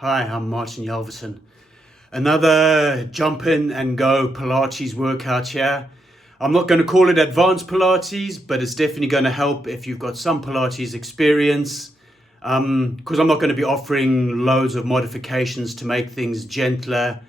Hi, I'm Martin Yelverton. Another jump in and go Pilates workout here. I'm not going to call it advanced Pilates, but it's definitely going to help if you've got some Pilates experience. Because I'm not going to be offering loads of modifications to make things gentler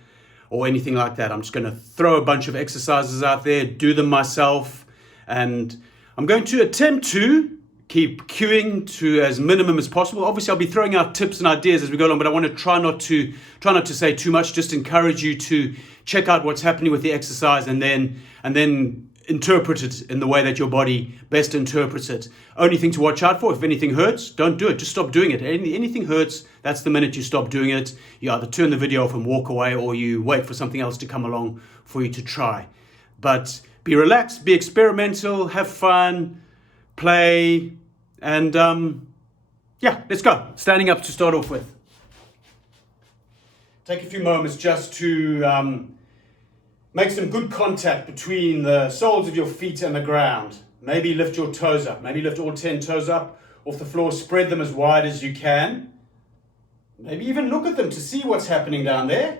or anything like that. I'm just going to throw a bunch of exercises out there, do them myself, and I'm going to attempt to keep queuing to as minimum as possible. Obviously, I'll be throwing out tips and ideas as we go along, but I want to try not to say too much. Just encourage you to check out what's happening with the exercise and then interpret it in the way that your body best interprets it. Only thing to watch out for: if anything hurts, don't do it. Just stop doing it. Anything hurts, that's the minute you stop doing it. You either turn the video off and walk away, or you wait for something else to come along for you to try. But be relaxed, be experimental, have fun, play, and let's go. Standing up to start off with. Take a few moments just to make some good contact between the soles of your feet and the ground. Maybe lift your toes up. Maybe lift all 10 toes up off the floor. Spread them as wide as you can. Maybe even look at them to see what's happening down there.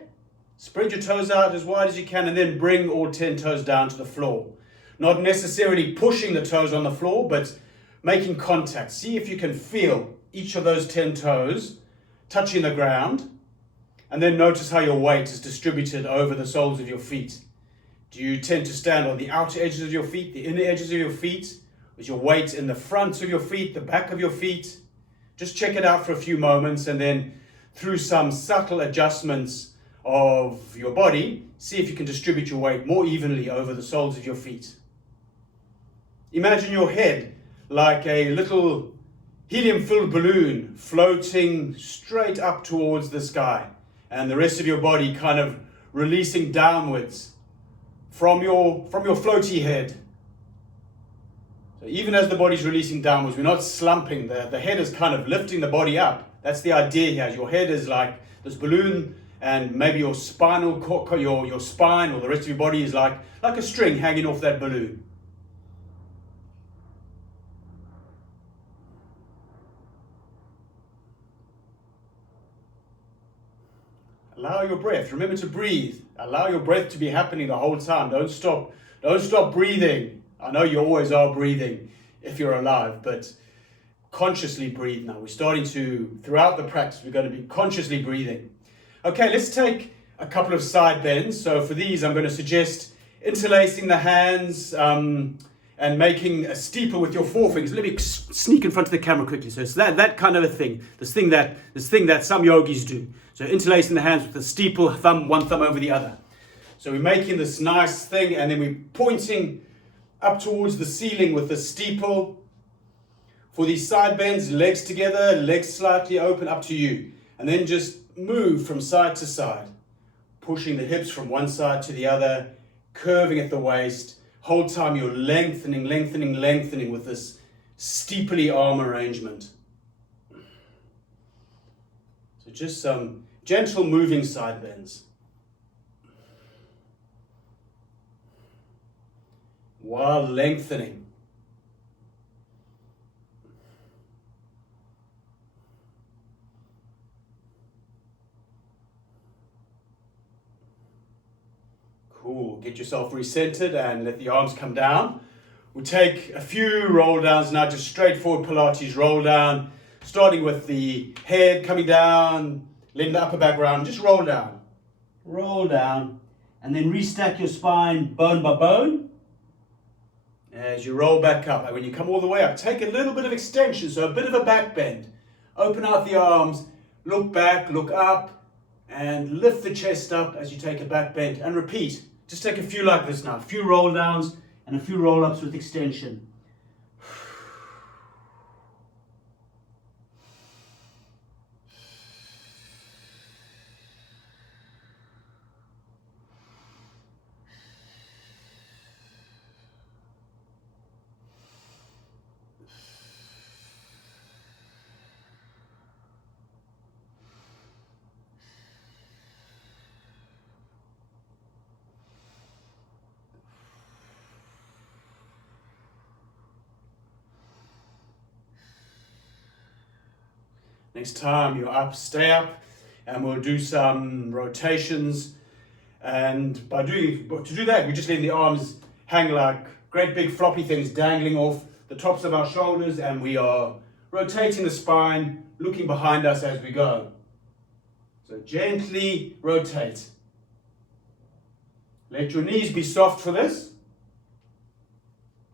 Spread your toes out as wide as you can and then bring all 10 toes down to the floor. Not necessarily pushing the toes on the floor, but making contact. See if you can feel each of those 10 toes touching the ground, and then notice how your weight is distributed over the soles of your feet. Do you tend to stand on the outer edges of your feet, the inner edges of your feet? Is your weight in the front of your feet, the back of your feet? Just check it out for a few moments, and then through some subtle adjustments of your body, see if you can distribute your weight more evenly over the soles of your feet. Imagine your head like a little helium-filled balloon floating straight up towards the sky, and the rest of your body kind of releasing downwards from your floaty head. So even as the body's releasing downwards, we're not slumping. The head is kind of lifting the body up. That's the idea here. Your head is like this balloon, and maybe your spinal cord, your spine or the rest of your body is like a string hanging off that balloon. Allow your breath. Remember to breathe. Allow your breath to be happening the whole time. Don't stop breathing. I know you always are breathing if you're alive, but consciously breathe now. We're starting to, throughout the practice, we're going to be consciously breathing. Okay, let's take a couple of side bends. So for these, I'm going to suggest interlacing the hands and making a steeple with your forefingers. Let me sneak in front of the camera quickly. So it's that kind of a thing. This thing that some yogis do. So interlacing the hands with the steeple, one thumb over the other. So we're making this nice thing, and then we're pointing up towards the ceiling with the steeple. For these side bends, legs together, legs slightly open, up to you. And then just move from side to side, pushing the hips from one side to the other, curving at the waist. Whole time you're lengthening with this steeply arm arrangement. So just some gentle moving side bends. While lengthening. Cool. Get yourself recentered and let the arms come down. We'll take a few roll downs now, just straightforward Pilates roll down, starting with the head coming down, letting the upper back round, just roll down, and then restack your spine bone by bone. As you roll back up, and when you come all the way up, take a little bit of extension, so a bit of a back bend. Open out the arms, look back, look up, and lift the chest up as you take a back bend, and repeat. Just take a few like this now, a few roll downs and a few roll ups with extension. Next time you're up, stay up and we'll do some rotations. And to do that, we're just letting the arms hang like great big floppy things dangling off the tops of our shoulders, and we are rotating the spine, looking behind us as we go. So gently rotate. Let your knees be soft for this.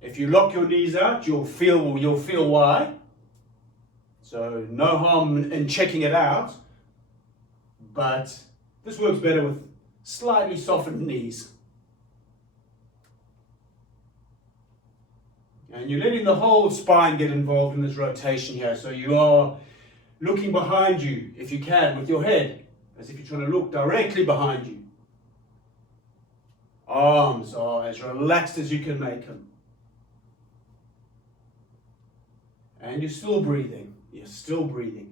If you lock your knees out, you'll feel why. So no harm in checking it out, but this works better with slightly softened knees. And you're letting the whole spine get involved in this rotation here. So you are looking behind you, if you can, with your head, as if you're trying to look directly behind you. Arms are as relaxed as you can make them. And you're still breathing. You're still breathing.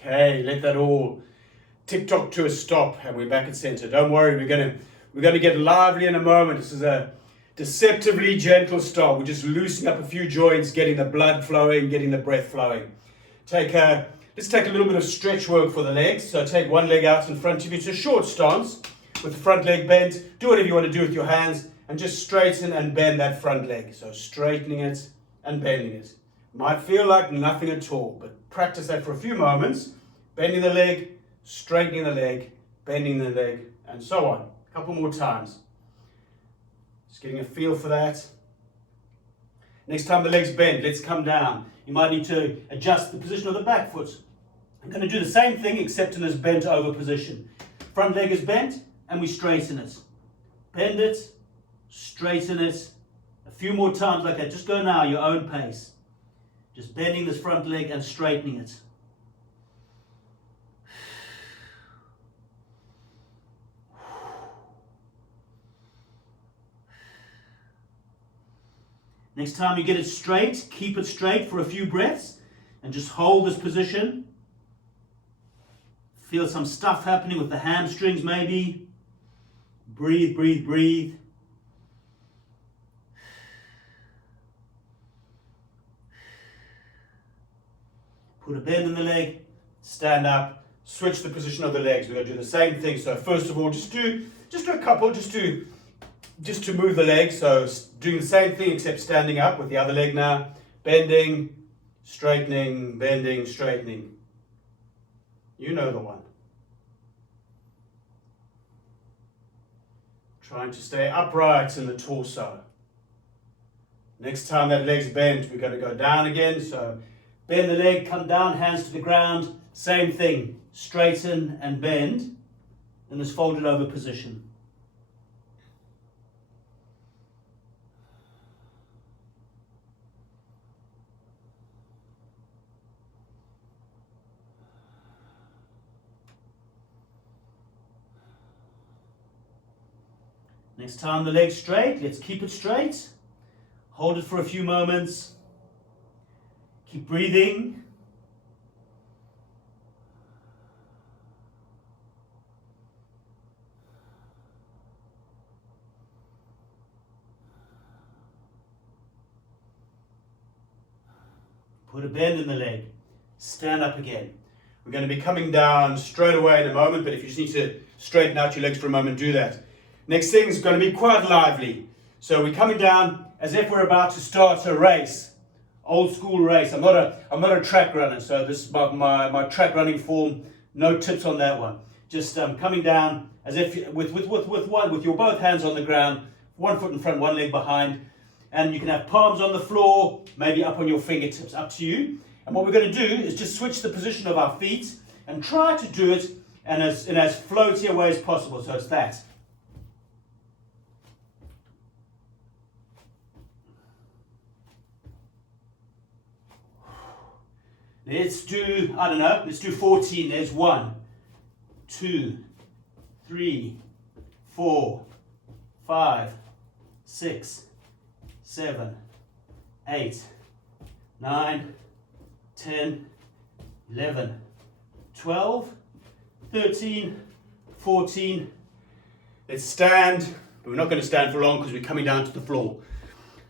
Okay, let that all tick-tock to a stop, and we're back at center. Don't worry, we're going to get lively in a moment. This is a deceptively gentle start. We're just loosening up a few joints, getting the blood flowing, getting the breath flowing. Let's take a little bit of stretch work for the legs. So take one leg out in front of you. It's a short stance with the front leg bent. Do whatever you want to do with your hands, and just straighten and bend that front leg. So straightening it and bending it. Might feel like nothing at all, but practice that for a few moments. Bending the leg, straightening the leg, bending the leg, and so on. A couple more times. Just getting a feel for that. Next time the leg's bent, let's come down. You might need to adjust the position of the back foot. I'm going to do the same thing except in this bent over position. Front leg is bent and we straighten it. Bend it, straighten it. A few more times like that. Just go now, your own pace. Just bending this front leg and straightening it. Next time you get it straight, keep it straight for a few breaths and just hold this position. Feel some stuff happening with the hamstrings maybe. Breathe, breathe, breathe. Put a bend in the leg, stand up, switch the position of the legs. We're going to do the same thing. So first of all, just do a couple, just to move the leg. So doing the same thing except standing up with the other leg now. Bending, straightening, bending, straightening. You know the one. Trying to stay upright in the torso. Next time that leg's bent, we're going to go down again. So bend the leg, come down, hands to the ground. Same thing. Straighten and bend in this folded over position. Next time the leg's straight, let's keep it straight. Hold it for a few moments. Keep breathing. Put a bend in the leg. Stand up again. We're going to be coming down straight away in a moment, but if you just need to straighten out your legs for a moment, do that. Next thing is going to be quite lively. So we're coming down as if we're about to start a race. Old school race. I'm not a track runner, so this is my track running form. No tips on that one. Just coming down as if with your both hands on the ground, one foot in front, one leg behind, and you can have palms on the floor, maybe up on your fingertips, up to you. And what we're going to do is just switch the position of our feet and try to do it in as floaty a way as possible. So it's that. Let's do, let's do 14. There's 1, 2, 3, 4, 5, 6, 7, 8, 9, 10, 11, 12, 13, 14. Let's stand, but we're not going to stand for long because we're coming down to the floor.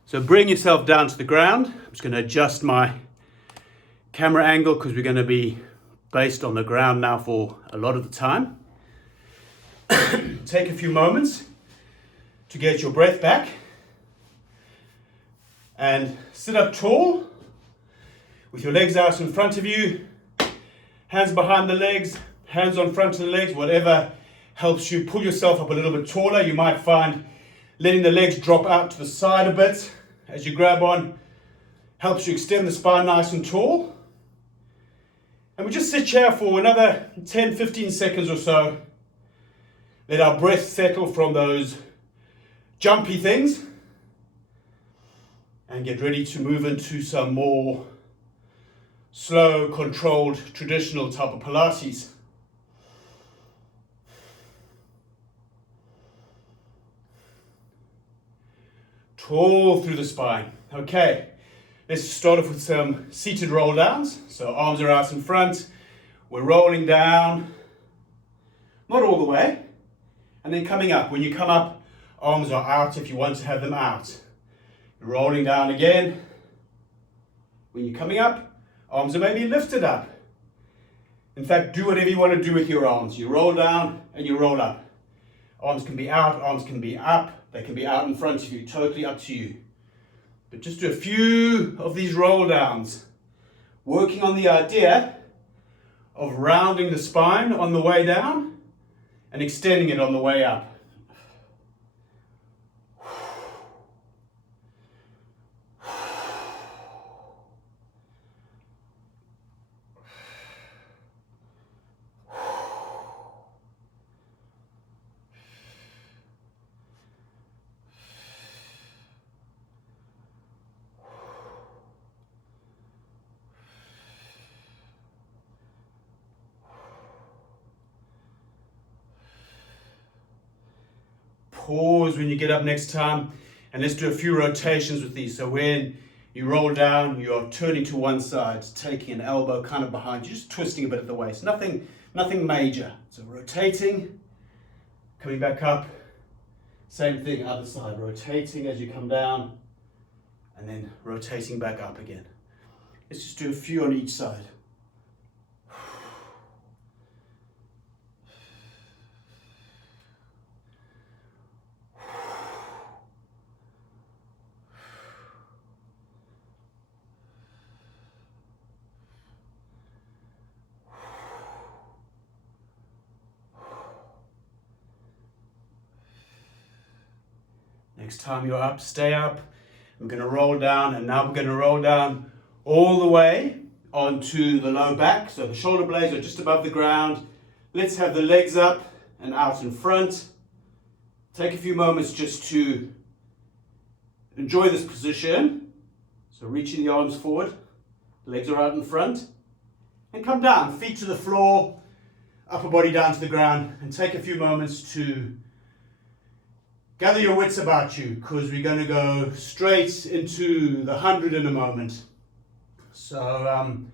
So bring yourself down to the ground. I'm just going to adjust my camera angle because we're going to be based on the ground now for a lot of the time. Take a few moments to get your breath back and sit up tall with your legs out in front of you, hands behind the legs, hands on front of the legs, whatever helps you pull yourself up a little bit taller. You might find letting the legs drop out to the side a bit as you grab on helps you extend the spine nice and tall. And we just sit here for another 10-15 seconds or so. Let our breath settle from those jumpy things and get ready to move into some more slow, controlled, traditional type of Pilates. Tall through the spine. Okay, let's start off with some seated roll downs. So arms are out in front. We're rolling down, not all the way, and then coming up. When you come up, arms are out if you want to have them out. Rolling down again. When you're coming up, arms are maybe lifted up. In fact, do whatever you want to do with your arms. You roll down and you roll up. Arms can be out, arms can be up. They can be out in front of you, totally up to you. But just do a few of these roll downs, working on the idea of rounding the spine on the way down and extending it on the way up. Pause when you get up next time, and let's do a few rotations with these. So when you roll down, you're turning to one side, taking an elbow kind of behind you, just twisting a bit at the waist. Nothing major. So rotating, coming back up, same thing, other side, rotating as you come down, and then rotating back up again. Let's just do a few on each side. Next time you're up, stay up. We're going to roll down, and now we're going to roll down all the way onto the low back. So the shoulder blades are just above the ground. Let's have the legs up and out in front. Take a few moments just to enjoy this position. So reaching the arms forward, legs are out in front. And come down, feet to the floor, upper body down to the ground, and take a few moments to gather your wits about you, because we're going to go straight into the 100 in a moment. So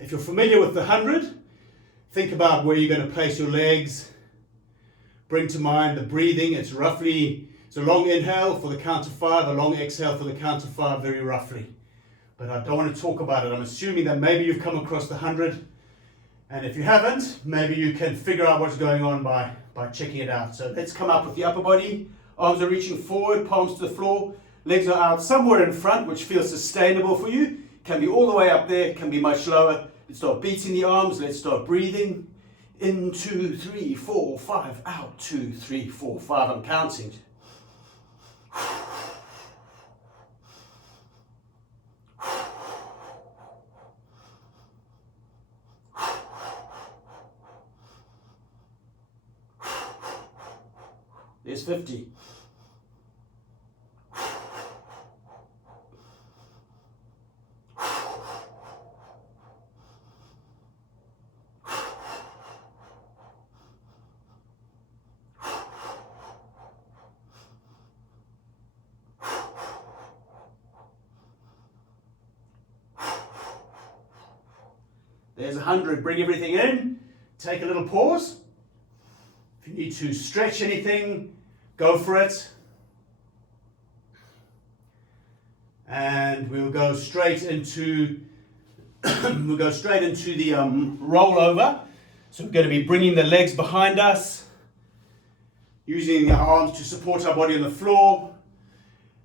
if you're familiar with the 100, think about where you're going to place your legs. Bring to mind the breathing. It's a long inhale for the count of 5, a long exhale for the count of 5, very roughly. But I don't want to talk about it. I'm assuming that maybe you've come across the 100. And if you haven't, maybe you can figure out what's going on by checking it out. So let's come up with the upper body. Arms are reaching forward, palms to the floor. Legs are out somewhere in front, which feels sustainable for you. Can be all the way up there, can be much lower. Let's start beating the arms. Let's start breathing. In, 2, 3, 4, 5. Out, 2, 3, 4, 5. I'm counting. There's 50. There's 100. Bring everything in. Take a little pause. If you need to stretch anything, go for it. And we'll go straight into the rollover. So we're going to be bringing the legs behind us, using our arms to support our body on the floor.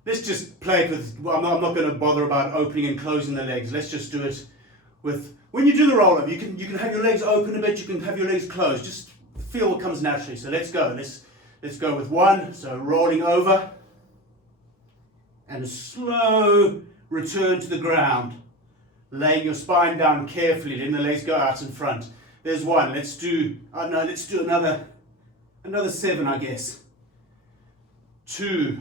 Let's just play it with, well, I'm not going to bother about opening and closing the legs. Let's just do it with, when you do the rollover, you can have your legs open a bit, you can have your legs closed. Just feel what comes naturally. So let's go. Let's go with one. So rolling over and a slow return to the ground. Laying your spine down carefully, letting the legs go out in front. There's one. Let's do another 7, I guess. 2.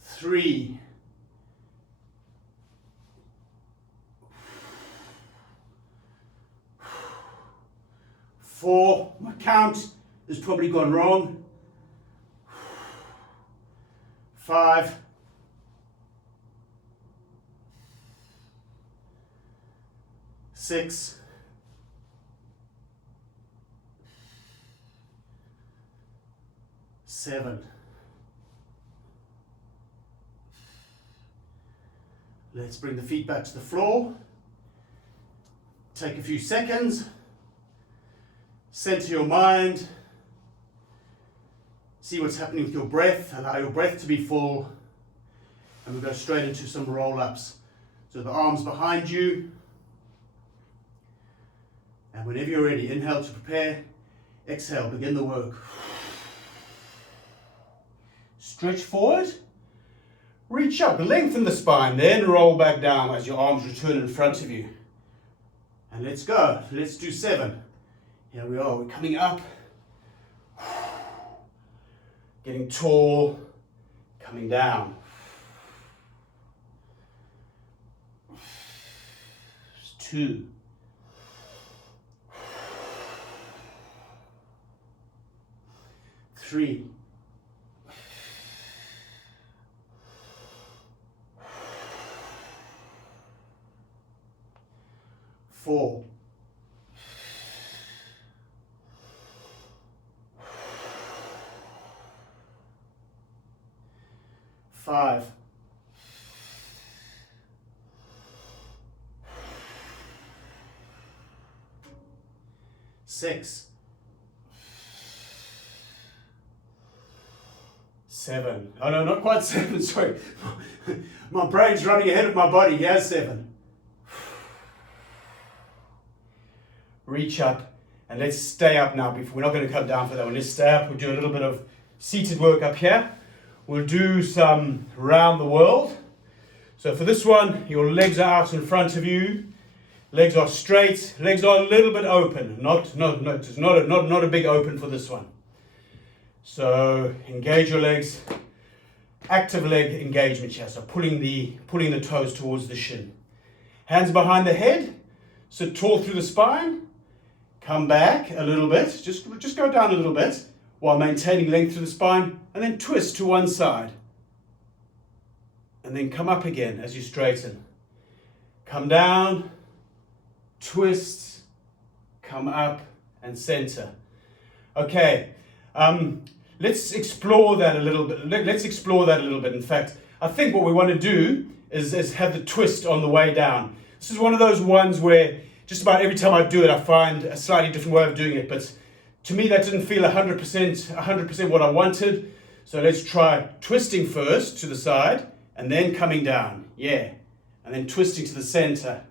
3. 4. My count has probably gone wrong. 5. 6. 7. Let's bring the feet back to the floor. Take a few seconds. Center your mind. See what's happening with your breath. Allow your breath to be full. And we'll go straight into some roll-ups. So the arms behind you. And whenever you're ready, inhale to prepare. Exhale, begin the work. Stretch forward. Reach up, lengthen the spine, then roll back down as your arms return in front of you. And let's go. Let's do 7. Here we are. We're coming up. Getting tall. Coming down. 2. 3. 4. 5. 6. 7. Oh no, not quite 7, sorry. My brain's running ahead of my body. Here's 7. Reach up, and let's stay up now. We're not going to come down for that one. Let's stay up. We'll do a little bit of seated work up here. We'll do some round the world. So for this one, your legs are out in front of you. Legs are straight. Legs are a little bit open. Not a big open for this one. So engage your legs. Active leg engagement here. So pulling the toes towards the shin. Hands behind the head. Sit tall through the spine. Come back a little bit. Just go down a little bit while maintaining length through the spine, and then twist to one side. And then come up again as you straighten. Come down, twist, come up, and center. Okay, let's explore that a little bit. In fact, I think what we want to do is have the twist on the way down. This is one of those ones where just about every time I do it, I find a slightly different way of doing it. But to me, that didn't feel 100% what I wanted. So let's try twisting first to the side and then coming down. Yeah. And then twisting to the center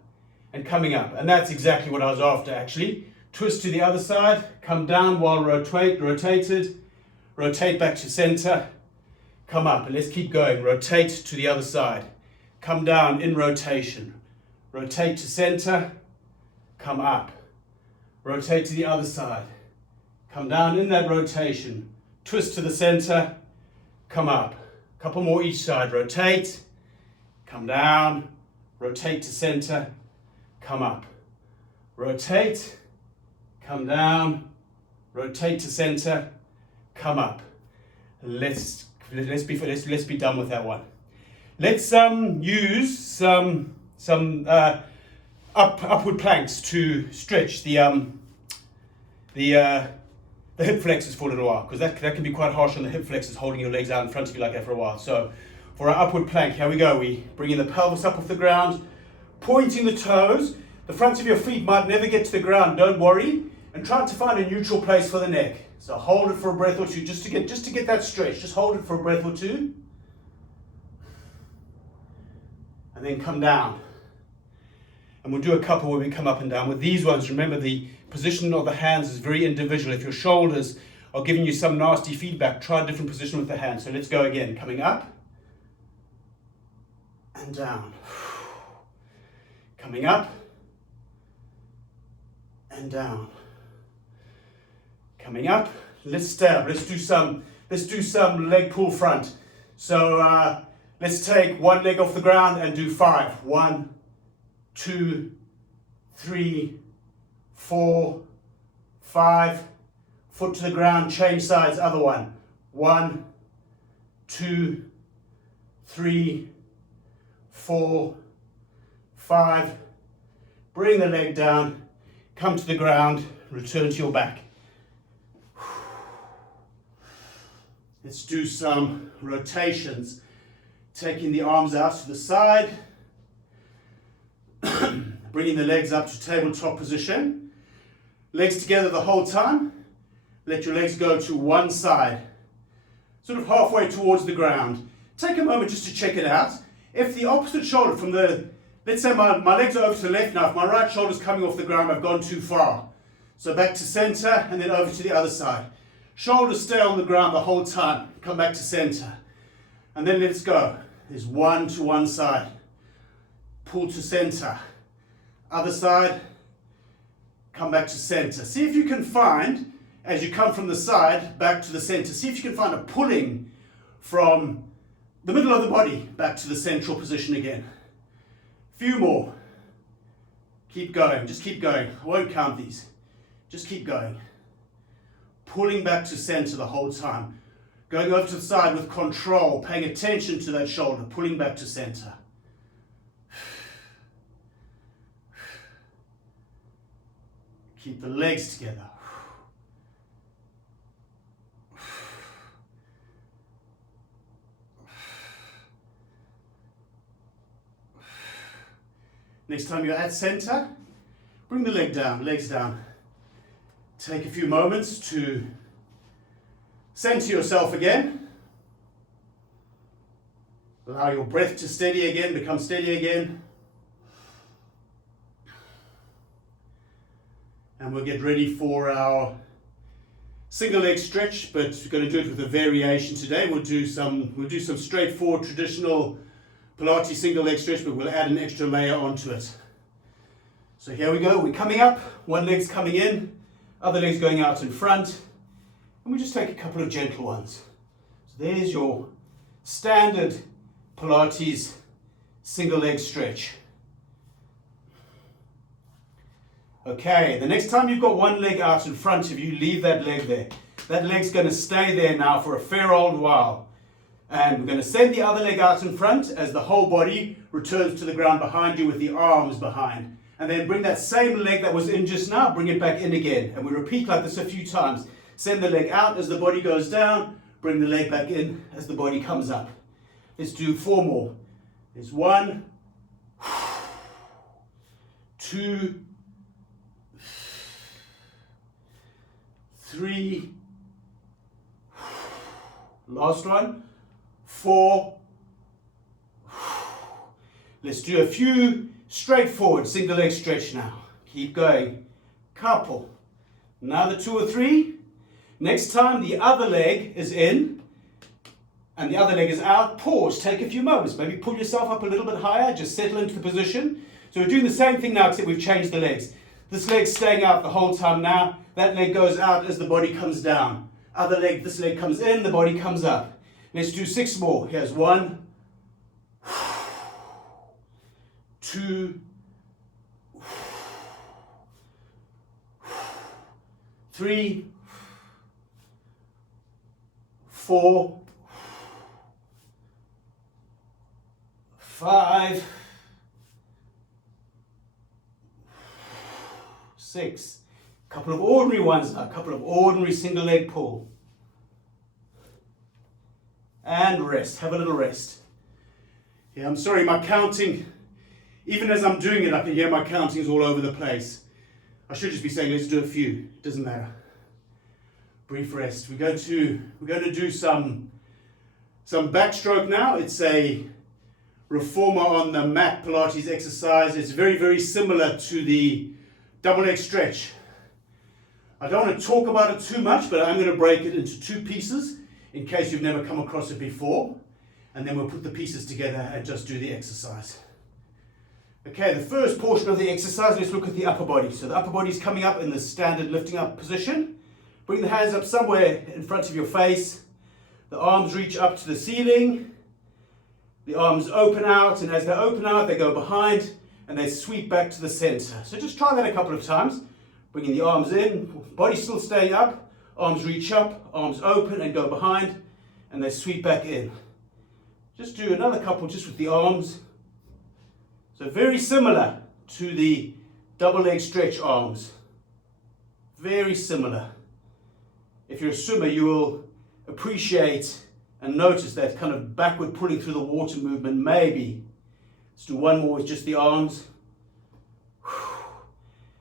and coming up. And that's exactly what I was after, actually. Twist to the other side, come down while rotated, rotate back to center, come up. And let's keep going. Rotate to the other side, come down in rotation, rotate to center, come up, rotate to the other side, come down in that rotation, twist to the center, come up, couple more each side, rotate, come down, rotate to center, come up, rotate, come down, rotate to center, come up. Let's be done with that one. Let's use some upward planks to stretch the hip flexors for a little while, because that can be quite harsh on the hip flexors, holding your legs out in front of you like that for a while. So for our upward plank, here we go. We bringing the pelvis up off the ground, pointing the toes. The fronts of your feet might never get to the ground, don't worry, and try to find a neutral place for the neck. So hold it for a breath or two, just to get that stretch. Just hold it for a breath or two. And then come down. And we'll do a couple where we come up and down. With these ones, remember the position of the hands is very individual. If your shoulders are giving you some nasty feedback, try a different position with the hands. So let's go again. Coming up and down. Coming up and down. Coming up. Let's stay up. Let's do some leg pull front. So let's take one leg off the ground and do 5. 1, 2, 3, 4, 5. Foot to the ground, change sides, other one. 1, 2, 3, 4, 5. Bring the leg down, come to the ground, return to your back. Let's do some rotations. Taking the arms out to the side, bringing the legs up to tabletop position. Legs together the whole time. Let your legs go to one side, sort of halfway towards the ground. Take a moment just to check it out. If the opposite shoulder from let's say my legs are over to the left now, if my right shoulder's coming off the ground, I've gone too far. So back to center and then over to the other side. Shoulders stay on the ground the whole time. Come back to center. And then let's go. There's 1 to one side. Pull to center. Other side. Come back to center. See if you can find, as you come from the side back to the center, see if you can find a pulling from the middle of the body back to the central position again. Few more. Keep going. Just keep going. I won't count these. Just keep going. Pulling back to center the whole time. Going over to the side with control, paying attention to that shoulder, pulling back to center. Keep the legs together. Next time you're at center, bring the legs down. Take a few moments to center yourself again. Allow your breath to steady again, become steady again. And we'll get ready for our single leg stretch, but we're going to do it with a variation today. We'll do some straightforward traditional Pilates single leg stretch, but we'll add an extra layer onto it. So here we go. We're coming up. One leg's coming in, other leg's going out in front. And we just take a couple of gentle ones. So there's your standard Pilates single leg stretch. Okay, the next time you've got one leg out in front of you, leave that leg there. That leg's going to stay there now for a fair old while. And we're going to send the other leg out in front as the whole body returns to the ground behind you with the arms behind. And then bring that same leg that was in just now, bring it back in again. And we repeat like this a few times. Send the leg out as the body goes down, bring the leg back in as the body comes up. Let's do 4 more. There's 1, 2, 3, last one, 4. Let's do a few straightforward single leg stretch now. Keep going. Couple. Another 2 or 3. Next time the other leg is in and the other leg is out, pause, take a few moments. Maybe pull yourself up a little bit higher, just settle into the position. So we're doing the same thing now, except we've changed the legs. This leg's staying out the whole time now. That leg goes out as the body comes down. Other leg, this leg comes in, the body comes up. Let's do 6 more. Here's 1, 2, 3, 4, 5, 6. A couple of ordinary ones now, a couple of ordinary single leg pull. And rest, have a little rest. Yeah, I'm sorry, my counting, even as I'm doing it, I can hear my countings all over the place. I should just be saying, let's do a few. It doesn't matter. Brief rest. We're going to do some backstroke now. It's a reformer on the mat Pilates exercise. It's very, very similar to the double leg stretch. I don't want to talk about it too much, but I'm going to break it into 2 pieces in case you've never come across it before. And then we'll put the pieces together and just do the exercise. Okay, the first portion of the exercise, let's look at the upper body. So the upper body is coming up in the standard lifting up position. Bring the hands up somewhere in front of your face. The arms reach up to the ceiling. The arms open out, and as they open out, they go behind and they sweep back to the center. So just try that a couple of times. Bringing the arms in, body still staying up, arms reach up, arms open and go behind, and they sweep back in. Just do another couple just with the arms. So very similar to the double leg stretch arms. Very similar. If you're a swimmer, you will appreciate and notice that kind of backward pulling through the water movement, maybe. Let's do one more with just the arms.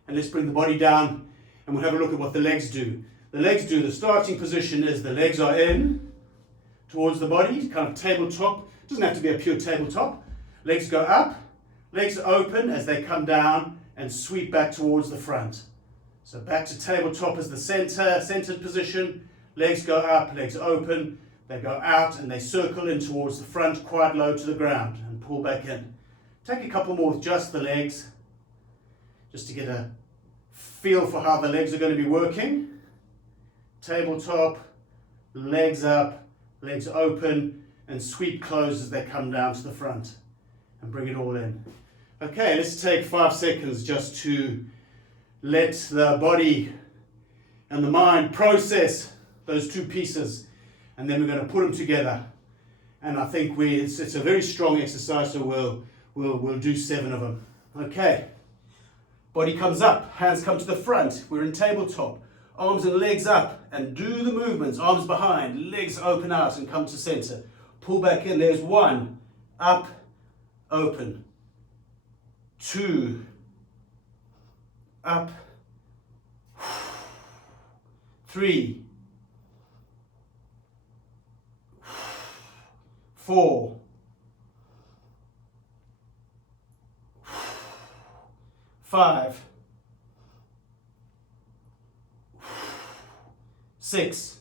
And let's bring the body down and we'll have a look at what the legs do. The legs do, the starting position is the legs are in towards the body, kind of tabletop. It doesn't have to be a pure tabletop. Legs go up, legs open as they come down and sweep back towards the front. So back to tabletop as the centered position. Legs go up, legs open, they go out and they circle in towards the front, quite low to the ground, and pull back in. Take a couple more with just the legs, just to get a feel for how the legs are going to be working. Tabletop, legs up, legs open, and sweep close as they come down to the front. And bring it all in. Okay, let's take 5 seconds just to let the body and the mind process those 2 pieces, and then we're going to put them together. And I think it's a very strong exercise, so we'll do 7 of them. Okay, body comes up, hands come to the front. We're in tabletop, arms and legs up, and do the movements. Arms behind, legs open out and come to center. Pull back in. There's 1, up, open. 2, up. 3, 4, 5, 6,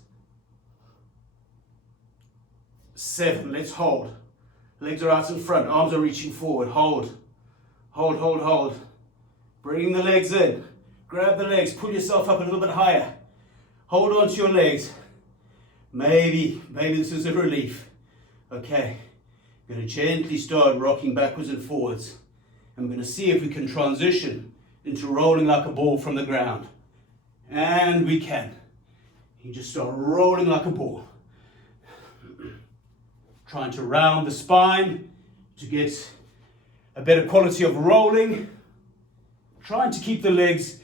7. Let's hold. Legs are out in front, arms are reaching forward. Hold, hold, hold, hold. Bring the legs in. Grab the legs, pull yourself up a little bit higher. Hold on to your legs. Maybe this is a relief. Okay, I'm going to gently start rocking backwards and forwards. I'm going to see if we can transition into rolling like a ball from the ground. And we can. You just start rolling like a ball. Trying to round the spine to get a better quality of rolling. Trying to keep the legs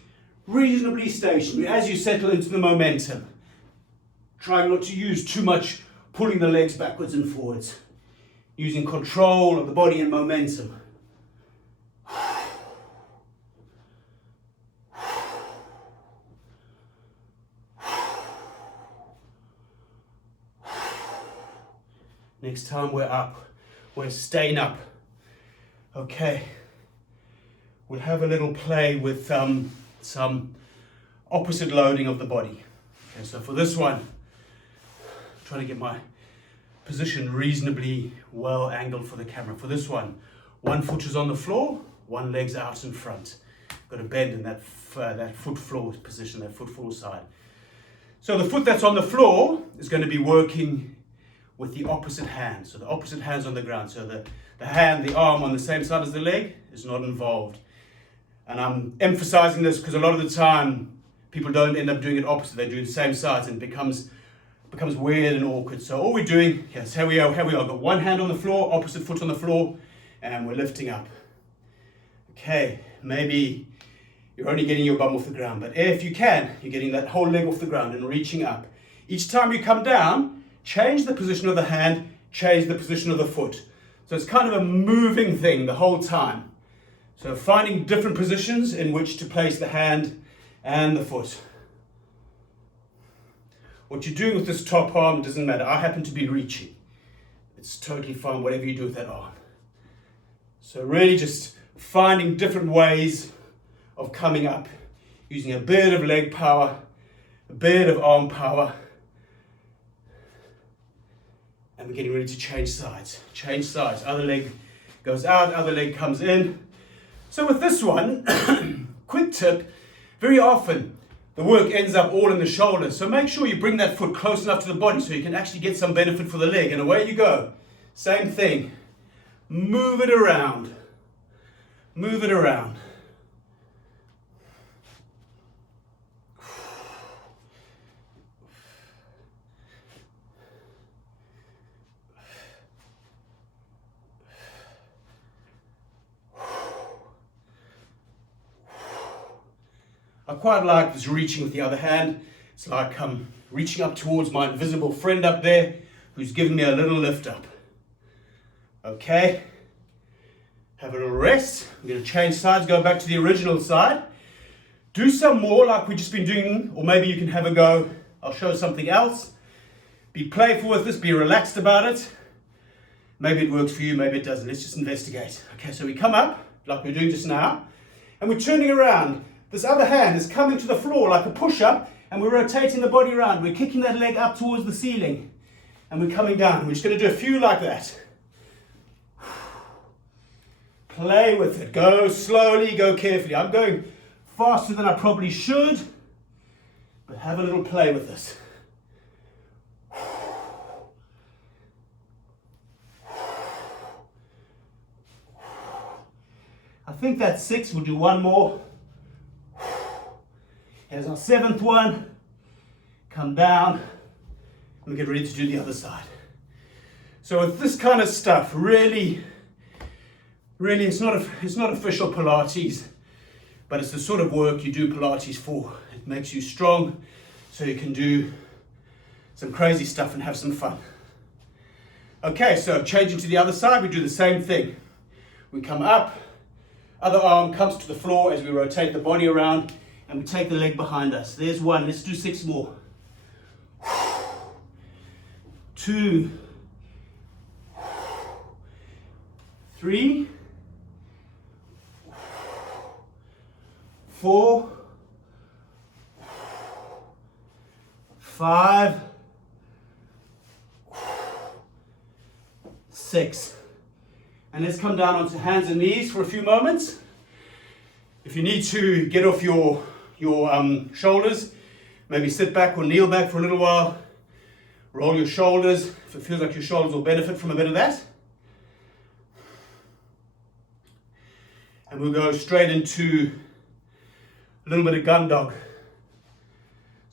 reasonably stationary as you settle into the momentum. Trying not to use too much pulling the legs backwards and forwards. Using control of the body and momentum. Next time we're up, we're staying up. Okay. We'll have a little play with some opposite loading of the body. Okay, so for this one, I'm trying to get my position reasonably well angled for the camera. For this one foot is on the floor, one leg's out in front. Got to bend in that foot floor position, that foot floor side. So the foot that's on the floor is going to be working with the opposite hand. So the opposite hand's on the ground. So the hand, the arm on the same side as the leg is not involved. And I'm emphasizing this because a lot of the time people don't end up doing it opposite. They do the same sides and it becomes weird and awkward. So all we're doing, yes, here we are. Got one hand on the floor, opposite foot on the floor, and we're lifting up. Okay, maybe you're only getting your bum off the ground, but if you can, you're getting that whole leg off the ground and reaching up. Each time you come down, change the position of the hand, change the position of the foot. So it's kind of a moving thing the whole time. So finding different positions in which to place the hand and the foot. What you're doing with this top arm doesn't matter. I happen to be reaching. It's totally fine, whatever you do with that arm. So really just finding different ways of coming up, using a bit of leg power, a bit of arm power, and we're getting ready to change sides. Change sides. Other leg goes out, other leg comes in. So with this one, quick tip, very often the work ends up all in the shoulders. So make sure you bring that foot close enough to the body so you can actually get some benefit for the leg. And away you go. Same thing. Move it around. Move it around. I quite like this reaching with the other hand. It's like I'm reaching up towards my invisible friend up there who's giving me a little lift up. Okay, have a little rest. We're going to change sides, go back to the original side. Do some more like we've just been doing, or maybe you can have a go. I'll show something else. Be playful with this, be relaxed about it. Maybe it works for you, maybe it doesn't. Let's just investigate. Okay, so we come up like we're doing just now, and we're turning around. This other hand is coming to the floor like a push-up, and we're rotating the body around. We're kicking that leg up towards the ceiling, and we're coming down. We're just going to do a few like that. Play with it. Go slowly, go carefully. I'm going faster than I probably should, but have a little play with this. I think that's 6. We'll do one more. Here's our 7th one. Come down. And we get ready to do the other side. So with this kind of stuff, really it's not official Pilates, but it's the sort of work you do Pilates for. It makes you strong so you can do some crazy stuff and have some fun. Okay, so changing to the other side, we do the same thing. We come up, other arm comes to the floor as we rotate the body around, and we take the leg behind us. There's 1. Let's do 6 more. 2, 3, 4, 5, 6. And let's come down onto hands and knees for a few moments. If you need to get off your shoulders, maybe sit back or kneel back for a little while. Roll your shoulders if it feels like your shoulders will benefit from a bit of that. And we'll go straight into a little bit of gun dog.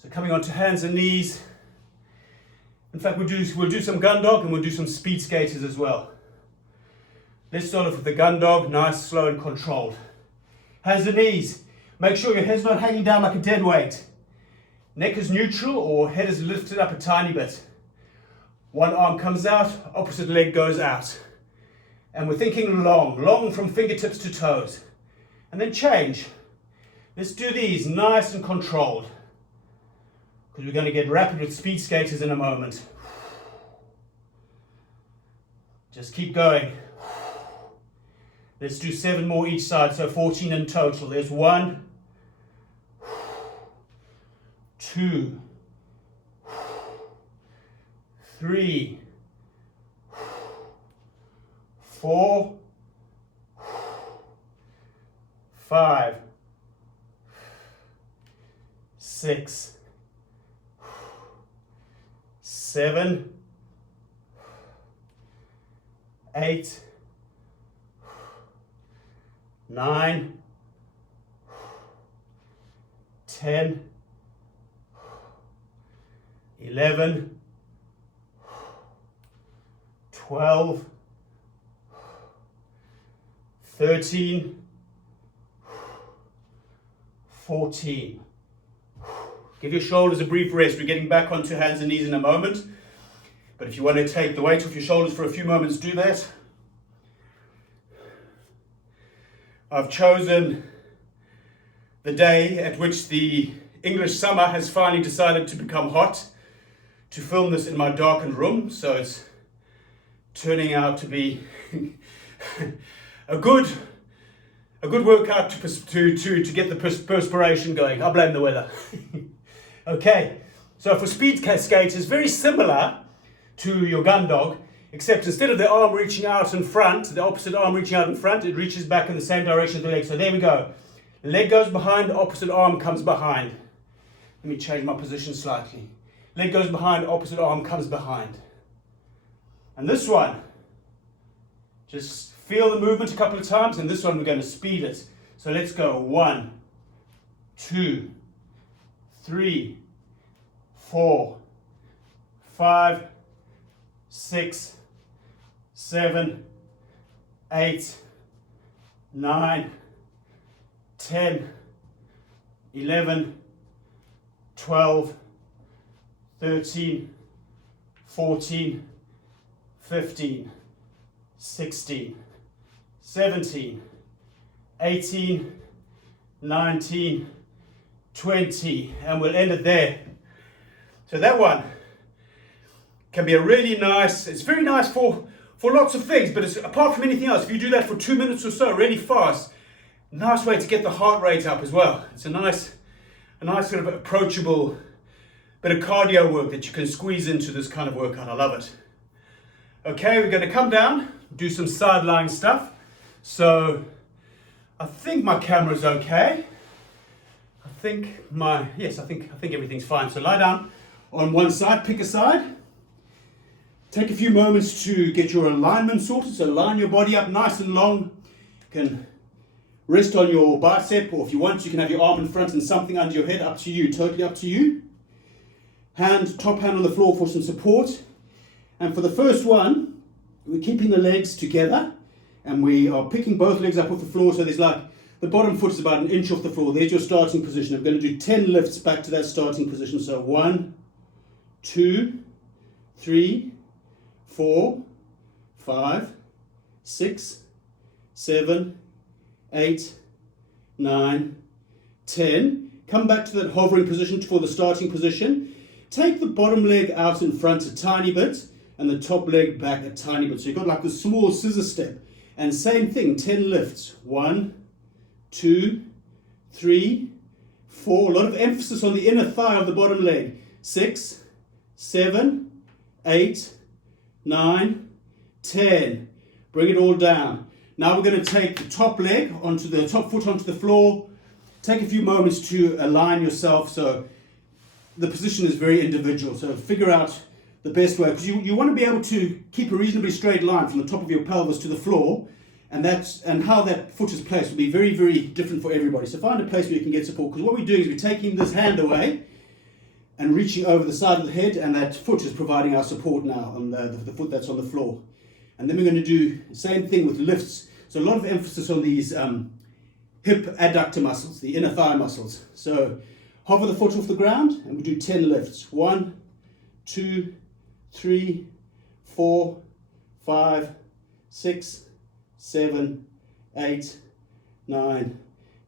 So coming onto hands and knees. In fact, we'll do some gun dog and we'll do some speed skaters as well. Let's start off with the gun dog, nice, slow and controlled. Hands and knees. Make sure your head's not hanging down like a dead weight. Neck is neutral or head is lifted up a tiny bit. One arm comes out, opposite leg goes out. And we're thinking long from fingertips to toes. And then change. Let's do these nice and controlled, because we're going to get rapid with speed skaters in a moment. Just keep going. Let's do 7 more each side, so 14 in total. There's 1, 2, 3, 4, 5, 6, 7, 8, 9, 10, 11, 12, 13, 14. Give your shoulders a brief rest. We're getting back onto hands and knees in a moment. But if you want to take the weight off your shoulders for a few moments, do that. I've chosen the day at which the English summer has finally decided to become hot to film this in my darkened room. So it's turning out to be a good workout to get the perspiration going. I blame the weather. Okay, so for speed cascades, it's very similar to your gun dog, except instead of the arm reaching out in front, the opposite arm reaching out in front, it reaches back in the same direction as the leg. So there we go. The leg goes behind, the opposite arm comes behind. Let me change my position slightly. Leg goes behind, opposite arm comes behind. And this one, just feel the movement a couple of times, and this one we're going to speed it. So let's go 1, 2, 3, 4, 5, 6, 7, 8, 9, 10, 11, 12, 13, 14, 15, 16, 17, 18, 19, 20, and we'll end it there. So that one can be a really nice, it's very nice for lots of things, but it's, apart from anything else, if you do that for 2 minutes or so, really fast, nice way to get the heart rate up as well. It's a nice sort of approachable bit of cardio work that you can squeeze into this kind of workout. I love it. Okay, we're going to come down, do some side lying stuff. So I think my camera's okay. I think everything's fine. So lie down on one side, pick a side. Take a few moments to get your alignment sorted. So line your body up nice and long. You can rest on your bicep, or if you want, you can have your arm in front and something under your head. Up to you, totally up to you. Top hand on the floor for some support. And for the first one, we're keeping the legs together, and we are picking both legs up off the floor. So there's like, the bottom foot is about an inch off the floor. There's your starting position. I'm going to do 10 lifts back to that starting position. So 1, 2, 3, 4, 5, 6, 7, 8, 9, 10. Come back to that hovering position for the starting position. Take the bottom leg out in front a tiny bit and the top leg back a tiny bit. So you've got like a small scissor step. And same thing, 10 lifts. 1, 2, 3, 4. A lot of emphasis on the inner thigh of the bottom leg. 6, 7, 8, 9, 10. Bring it all down. Now we're going to take the top leg onto the top foot onto the floor. Take a few moments to align yourself. So the position is very individual. So figure out the best way, because you want to be able to keep a reasonably straight line from the top of your pelvis to the floor, and how that foot is placed will be very, very different for everybody. So find a place where you can get support, because what we're doing is we're taking this hand away and reaching over the side of the head, and that foot is providing our support now on the foot that's on the floor. And then we're going to do the same thing with lifts. So a lot of emphasis on these hip adductor muscles, the inner thigh muscles. So hover the foot off the ground and we do 10 lifts. 1, 2, 3, 4, 5, 6, 7, 8, 9,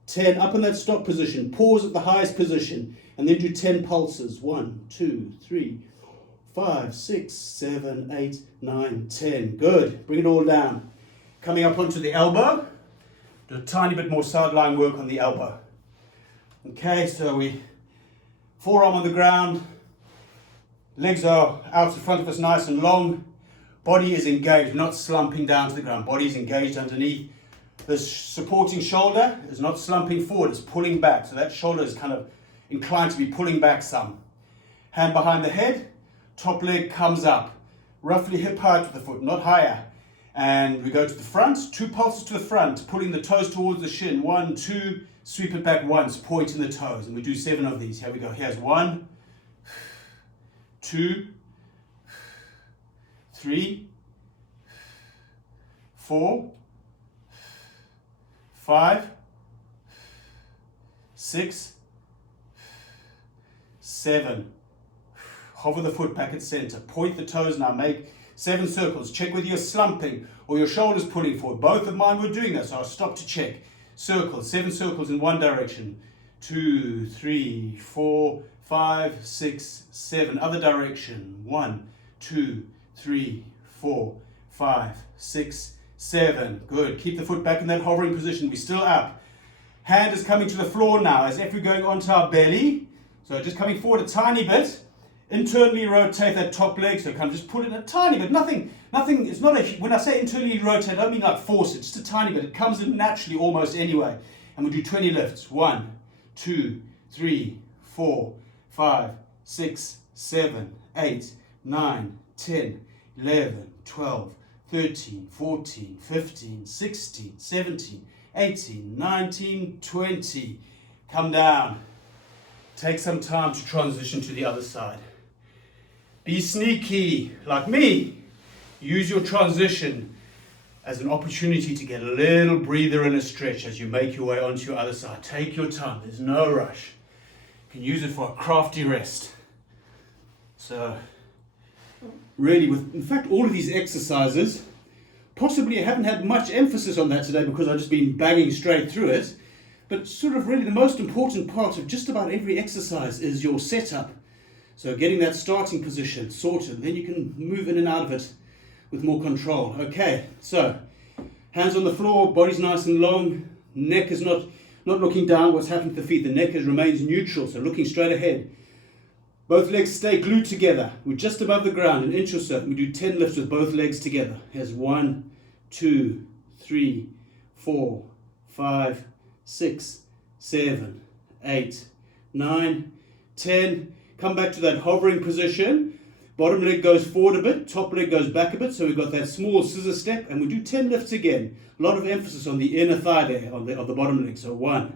10. Up in that stop position. Pause at the highest position and then do 10 pulses. 1, 2, 3, 5, 6, 7, 8, 9, 10. Good. Bring it all down. Coming up onto the elbow. Do a tiny bit more side-lying work on the elbow. Okay, so we forearm on the ground. Legs are out in front of us nice and long. Body is engaged, not slumping down to the ground. Body is engaged underneath. The supporting shoulder is not slumping forward, it's pulling back. So that shoulder is kind of inclined to be pulling back some. Hand behind the head. Top leg comes up, roughly hip height with the foot, not higher. And we go to the front, 2 pulses to the front, pulling the toes towards the shin. 1, 2, sweep it back once, pointing the toes. And we do 7 of these. Here we go. Here's 1, 2, 3, 4, 5, 6, 7. Hover the foot back at center. Point the toes now. Make 7 circles. Check whether you're slumping or your shoulders pulling forward. Both of mine were doing that, so I'll stop to check. Circles. 7 circles in one direction. 2, 3, 4, 5, 6, 7. Other direction. 1, 2, 3, 4, 5, 6, 7. Good. Keep the foot back in that hovering position. We're still up. Hand is coming to the floor now as if we're going onto our belly. So just coming forward a tiny bit. Internally rotate that top leg, so kind of just pull it a tiny bit. Nothing, it's not a, when I say internally rotate, I don't mean like force it, just a tiny bit. It comes in naturally almost anyway. And we do 20 lifts. 1, 2, 3, 4, 5, 6, 7, 8, 9, 10, 11, 12, 13, 14, 15, 16, 17, 18, 19, 20. Come down. Take some time to transition to the other side. Be sneaky, like me. Use your transition as an opportunity to get a little breather and a stretch as you make your way onto your other side. Take your time, there's no rush. You can use it for a crafty rest. So, really, in fact, all of these exercises, possibly I haven't had much emphasis on that today because I've just been banging straight through it. But sort of really the most important part of just about every exercise is your setup. So getting that starting position sorted, then you can move in and out of it with more control. Okay, so hands on the floor, body's nice and long, neck is not looking down. What's happened to the feet? The neck remains neutral, so looking straight ahead. Both legs stay glued together. We're just above the ground, an inch or so. We do 10 lifts with both legs together. Here's 1, 2, 3, 4, 5, 6, 7, 8, 9, 10. Come back to that hovering position. Bottom leg goes forward a bit, top leg goes back a bit. So we've got that small scissor step, and we do 10 lifts again. A lot of emphasis on the inner thigh there, of the bottom leg. So 1,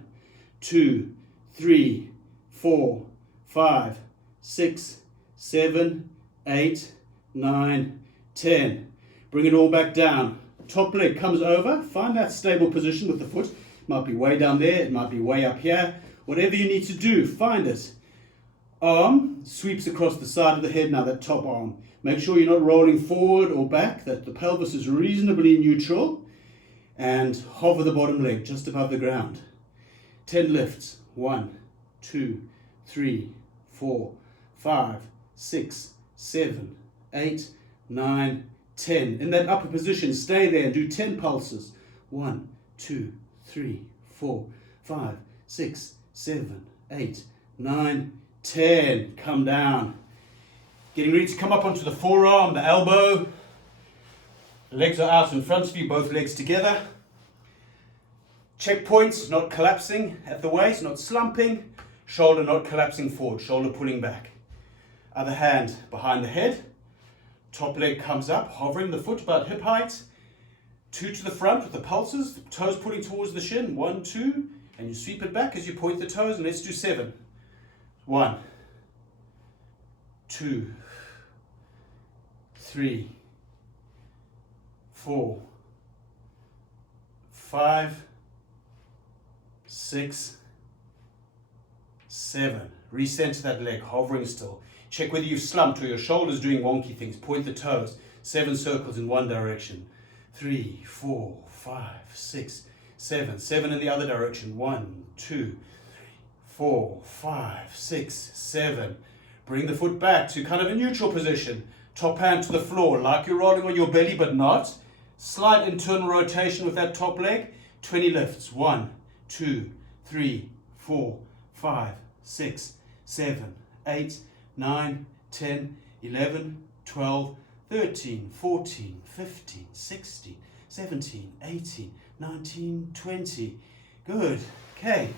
2, 3, 4, 5, 6, 7, 8, 9, 10. Bring it all back down. Top leg comes over. Find that stable position with the foot. It might be way down there. It might be way up here. Whatever you need to do, find it. Arm sweeps across the side of the head now, that top arm. Make sure you're not rolling forward or back, that the pelvis is reasonably neutral. And hover the bottom leg just above the ground. 10 lifts. 1, 2, 3, 4, 5, 6, 7, 8, 9, 10. In that upper position, stay there and do 10 pulses. 1, 2, 3, 4, 5, 6, 7, 8, 9, 10. Come down. Getting ready to come up onto the forearm, the elbow. Legs are out in front of you, both legs together. Check points, not collapsing at the waist, not slumping. Shoulder not collapsing forward, shoulder pulling back. Other hand behind the head. Top leg comes up, hovering the foot about hip height. 2 to the front with the pulses, toes pulling towards the shin. 1, 2, and you sweep it back as you point the toes, and let's do 7. 1, 2, 3, 4, 5, 6, 7. Recenter that leg, hovering still. Check whether you've slumped or your shoulder's doing wonky things. Point the toes. 7 circles in one direction. 3, 4, 5, 6, 7. 7 in the other direction. 1, 2, 4, 5, 6, 7. Bring the foot back to kind of a neutral position. Top hand to the floor, like you're rolling on your belly, but not. Slight internal rotation with that top leg. 20 lifts. 1, 2, 3, 4, 5, 6, 7, 8, 9, 10, 11, 12, 13, 14, 15, 16, 17, 18, 19, 20. Good. Okay.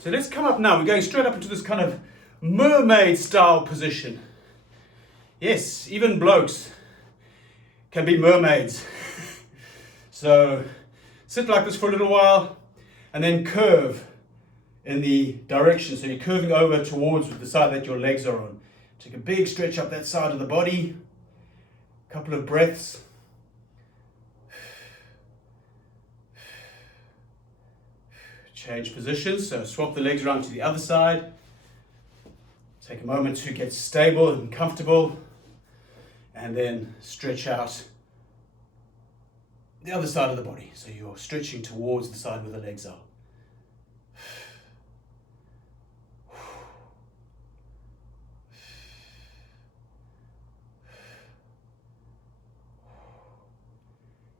So let's come up now. We're going straight up into this kind of mermaid style position. Yes, even blokes can be mermaids. So sit like this for a little while and then curve in the direction. So you're curving over towards the side that your legs are on. Take a big stretch up that side of the body. A couple of breaths. Change positions, so swap the legs around to the other side. Take a moment to get stable and comfortable, and then stretch out the other side of the body. So you're stretching towards the side where the legs are.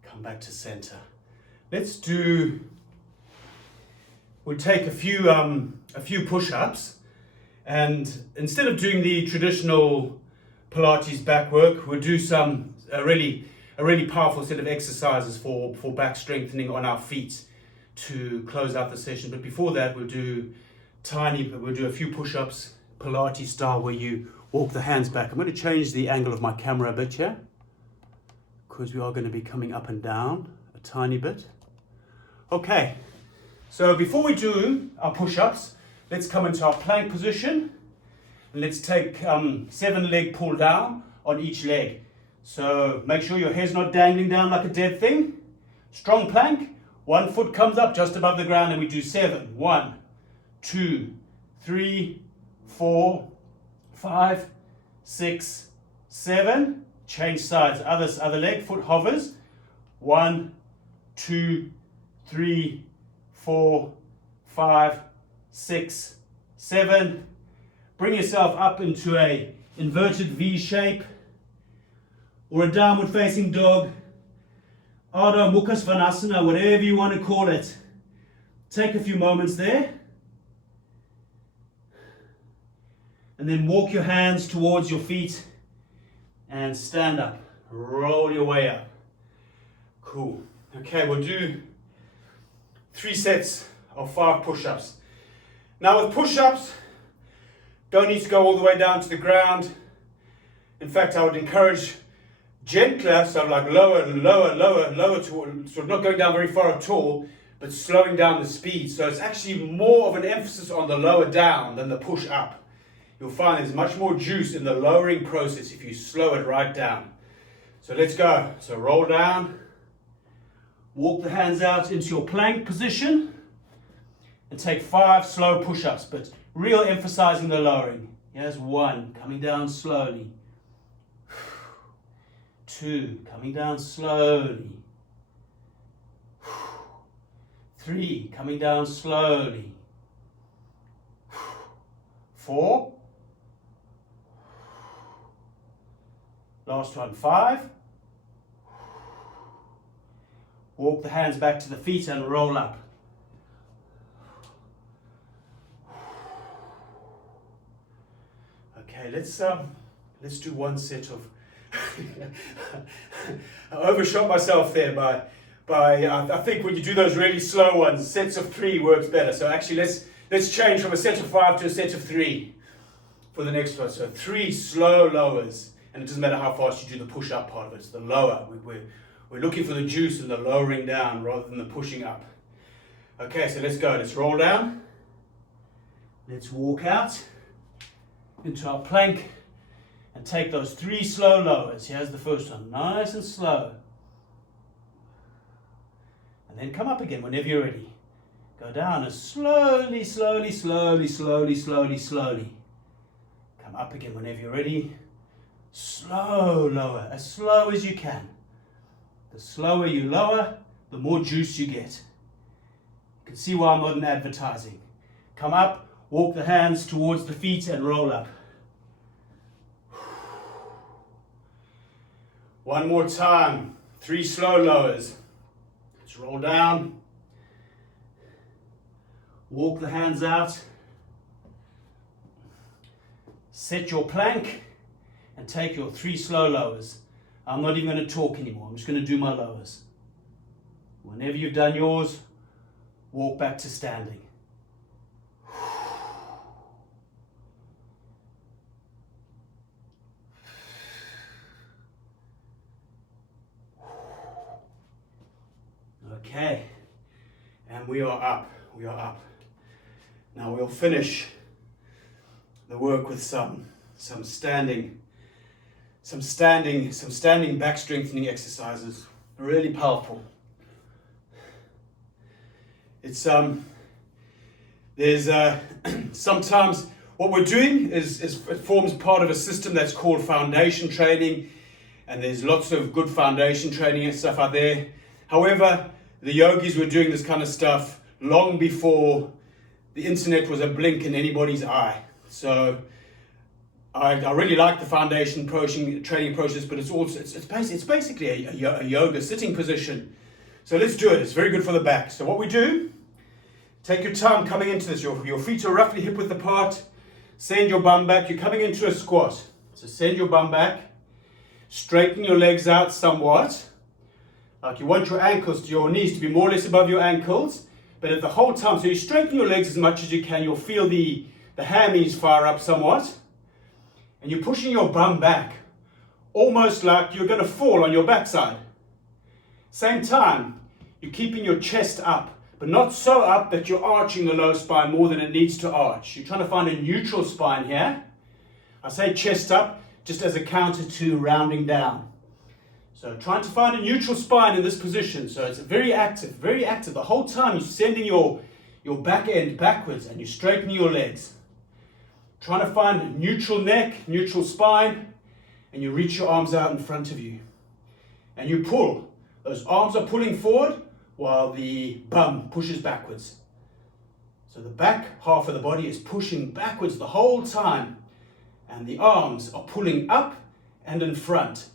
Come back to center. We'll take a few push-ups, and instead of doing the traditional Pilates back work, we'll do a really powerful set of exercises for back strengthening on our feet to close out the session. But before that, we'll do a few push-ups, Pilates style, where you walk the hands back. I'm going to change the angle of my camera a bit here, because we are going to be coming up and down a tiny bit. Okay, so before we do our push-ups, let's come into our plank position. And let's take 7 leg pull down on each leg. So make sure your hair's not dangling down like a dead thing. Strong plank, 1 foot comes up just above the ground, and we do 7. 1, 2, 3, 4, 5, 6, 7. Change sides, other leg, foot hovers. 1, 2, 3, 4, 5, 6, 7. Bring yourself up into a inverted V shape or a downward facing dog, Ardha Mukha Svanasana, whatever you want to call it. Take a few moments there. And then walk your hands towards your feet and stand up. Roll your way up. Cool. Okay, we'll do 3 sets of 5 push-ups. Now with push-ups, don't need to go all the way down to the ground. In fact, I would encourage gentler, so like lower, sort of not going down very far at all, but slowing down the speed. So it's actually more of an emphasis on the lower down than the push up. You'll find there's much more juice in the lowering process if you slow it right down. So let's go. So roll down, walk the hands out into your plank position, and take 5 slow push-ups, but real emphasizing the lowering. Here's 1, coming down slowly. 2, coming down slowly. 3, coming down slowly. 4. Last one, 5. Walk the hands back to the feet and roll up. Okay, let's do 1 set of I overshot myself there by I think when you do those really slow ones, sets of 3 works better. So actually let's change from a set of 5 to a set of 3 for the next one. So 3 slow lowers, and it doesn't matter how fast you do the push up part of it. It's the lower. We're looking for the juice and the lowering down rather than the pushing up. Okay, so let's go. Let's roll down. Let's walk out into our plank and take those 3 slow lowers. Here's the first one, nice and slow. And then come up again whenever you're ready. Go down as slowly. Come up again whenever you're ready. Slow lower, as slow as you can. The slower you lower, the more juice you get. You can see why I'm not in advertising. Come up, walk the hands towards the feet and roll up. 1 more time, 3 slow lowers. Let's roll down. Walk the hands out. Set your plank and take your 3 slow lowers. I'm not even going to talk anymore. I'm just going to do my lowers. Whenever you've done yours, walk back to standing. Okay, and we are up. Now we'll finish the work with some standing back strengthening exercises. Really powerful. It's There's sometimes what we're doing is it forms part of a system that's called foundation training, and there's lots of good foundation training and stuff out there. However, the yogis were doing this kind of stuff long before the internet was a blink in anybody's eye. So I really like the foundation training process, but it's basically a yoga sitting position. So let's do it. It's very good for the back. So what we do, take your time coming into this. Your feet are roughly hip width apart. Send your bum back. You're coming into a squat. So send your bum back. Straighten your legs out somewhat. Like you want your ankles to your knees to be more or less above your ankles. But at the whole time, so you straighten your legs as much as you can. You'll feel the hammies fire up somewhat. And you're pushing your bum back. Almost like you're going to fall on your backside. Same time, you're keeping your chest up. But not so up that you're arching the lower spine more than it needs to arch. You're trying to find a neutral spine here. I say chest up just as a counter to rounding down. So trying to find a neutral spine in this position. So it's very active, very active. The whole time you're sending your back end backwards and you're straightening your legs. Trying to find a neutral neck, neutral spine, and you reach your arms out in front of you. And you pull. Those arms are pulling forward while the bum pushes backwards. So the back half of the body is pushing backwards the whole time. And the arms are pulling up and in front.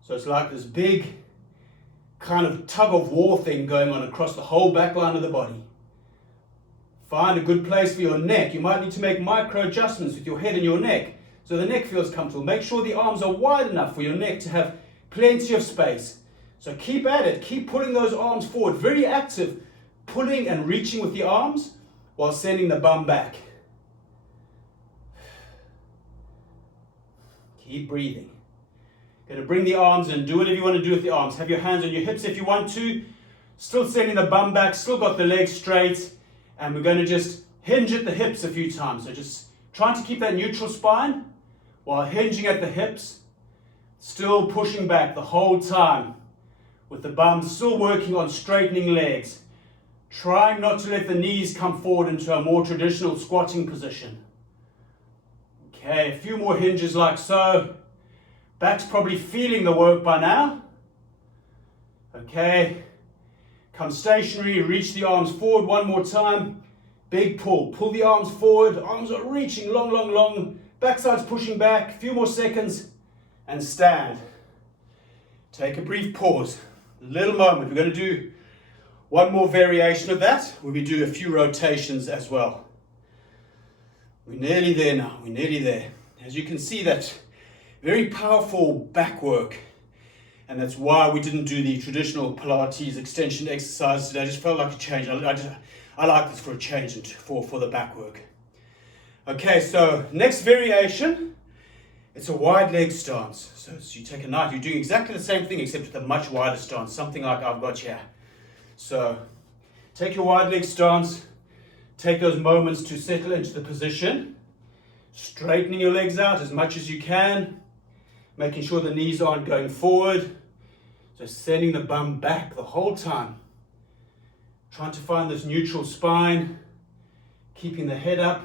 So it's like this big kind of tug of war thing going on across the whole back line of the body. Find a good place for your neck. You might need to make micro adjustments with your head and your neck so the neck feels comfortable. Make sure the arms are wide enough for your neck to have plenty of space. So keep at it. Keep pulling those arms forward. Very active. Pulling and reaching with the arms while sending the bum back. Keep breathing. Going to bring the arms in. Do whatever you want to do with the arms. Have your hands on your hips if you want to. Still sending the bum back. Still got the legs straight. And we're going to just hinge at the hips a few times. So just trying to keep that neutral spine while hinging at the hips. Still pushing back the whole time. With the bum still working on straightening legs. Trying not to let the knees come forward into a more traditional squatting position. Okay, a few more hinges like so. Back's probably feeling the work by now. Okay. Come stationary, reach the arms forward one more time. Big pull. Pull the arms forward. Arms are reaching long, long, long. Backside's pushing back. A few more seconds. And stand. Take a brief pause. A little moment. We're going to do one more variation of that, where we do a few rotations as well. We're nearly there now. We're nearly there. As you can see, that very powerful back work. And that's why we didn't do the traditional Pilates extension exercise today. I just felt like a change. I like this for a change and for the back work. Okay, so next variation, it's a wide leg stance. So you take a knife, you're doing exactly the same thing except with a much wider stance, something like I've got here. So take your wide leg stance, take those moments to settle into the position, straightening your legs out as much as you can, making sure the knees aren't going forward. So sending the bum back the whole time. Trying to find this neutral spine, keeping the head up.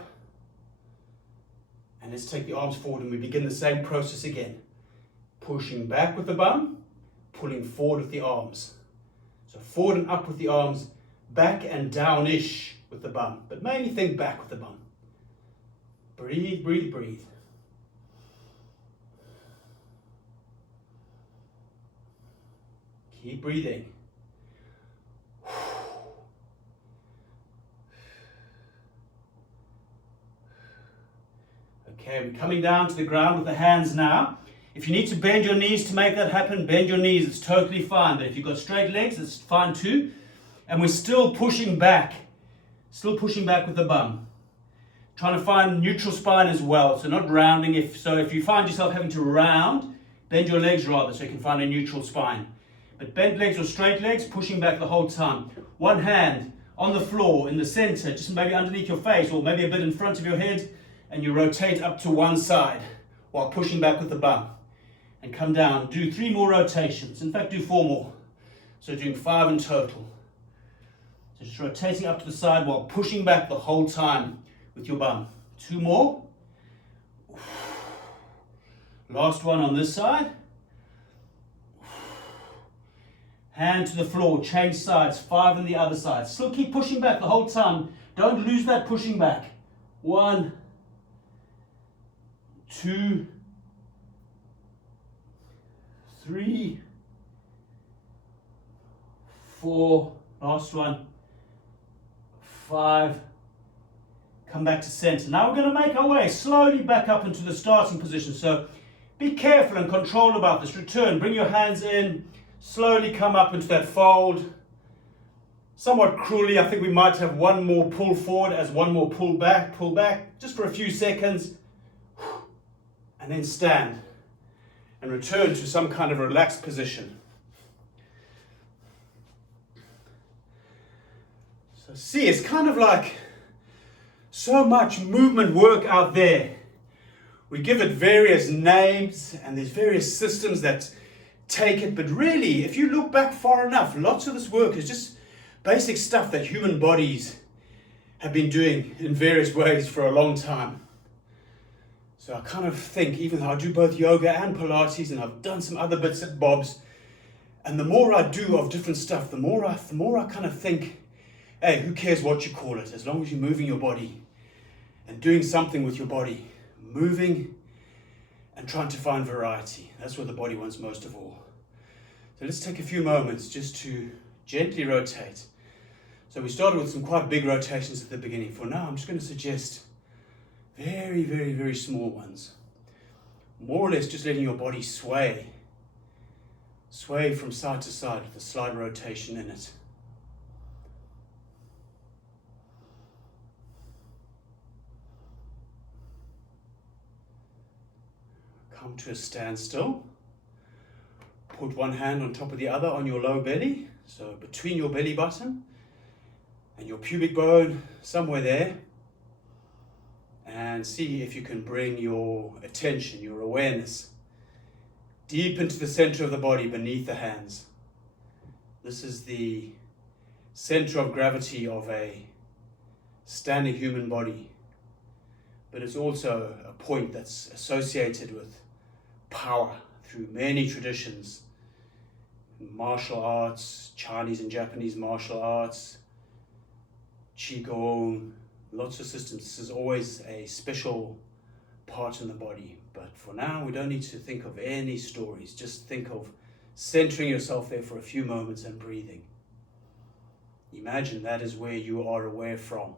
And let's take the arms forward and we begin the same process again. Pushing back with the bum, pulling forward with the arms. So forward and up with the arms, back and down-ish with the bum. But mainly think back with the bum. Breathe, breathe, breathe. Keep breathing. Okay, we're coming down to the ground with the hands now. If you need to bend your knees to make that happen, bend your knees. It's totally fine. But if you've got straight legs, it's fine too. And we're still pushing back. Still pushing back with the bum. Trying to find neutral spine as well. So not rounding. If you find yourself having to round, bend your legs rather so you can find a neutral spine. But bent legs or straight legs, pushing back the whole time. One hand on the floor in the center, just maybe underneath your face or maybe a bit in front of your head, and you rotate up to one side while pushing back with the bum. And come down. Do 3 more rotations. In fact, do 4 more. So doing 5 in total. So So just rotating up to the side while pushing back the whole time with your bum. 2 more. Last one on this side. Hand to the floor, change sides, 5 on the other side. Still keep pushing back the whole time. Don't lose that pushing back. 1, 2, 3, 4, last one, 5, come back to center. Now we're going to make our way slowly back up into the starting position. So be careful and controlled about this. Return, bring your hands in, slowly come up into that fold. Somewhat cruelly, I think we might have one more pull forward as one more pull back, just for a few seconds, and then stand and return to some kind of relaxed position. So see, it's kind of like so much movement work out there. We give it various names and there's various systems that take it, but really, if you look back far enough, lots of this work is just basic stuff that human bodies have been doing in various ways for a long time. So I kind of think, even though I do both yoga and Pilates, and I've done some other bits and bobs, and the more I do of different stuff, the more I kind of think, hey, who cares what you call it, as long as you're moving your body and doing something with your body, moving and trying to find variety. That's what the body wants most of all. So let's take a few moments just to gently rotate. So we started with some quite big rotations at the beginning. For now, I'm just going to suggest very, very, very small ones. More or less just letting your body sway from side to side with a slight rotation in it. Come to a standstill. Put one hand on top of the other on your low belly, so between your belly button and your pubic bone, somewhere there. And see if you can bring your attention, your awareness, deep into the center of the body beneath the hands. This is the center of gravity of a standing human body, but it's also a point that's associated with power through many traditions. Martial arts, Chinese and Japanese martial arts, Qigong, lots of systems. This is always a special part in the body. But for now, we don't need to think of any stories. Just think of centering yourself there for a few moments and breathing. Imagine that is where you are aware from.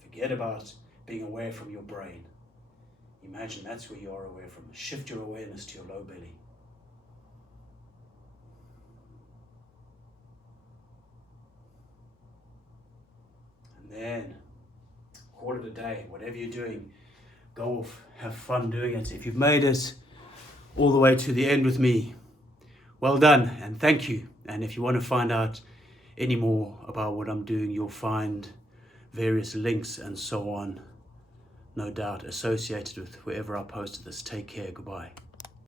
Forget about being aware from your brain. Imagine that's where you are aware from. Shift your awareness to your low belly. And then call it a day. Whatever you're doing, go off, have fun doing it. If you've made it all the way to the end with me, well done and thank you. And if you want to find out any more about what I'm doing, you'll find various links and so on, no doubt, associated with wherever I posted this. Take care. Goodbye.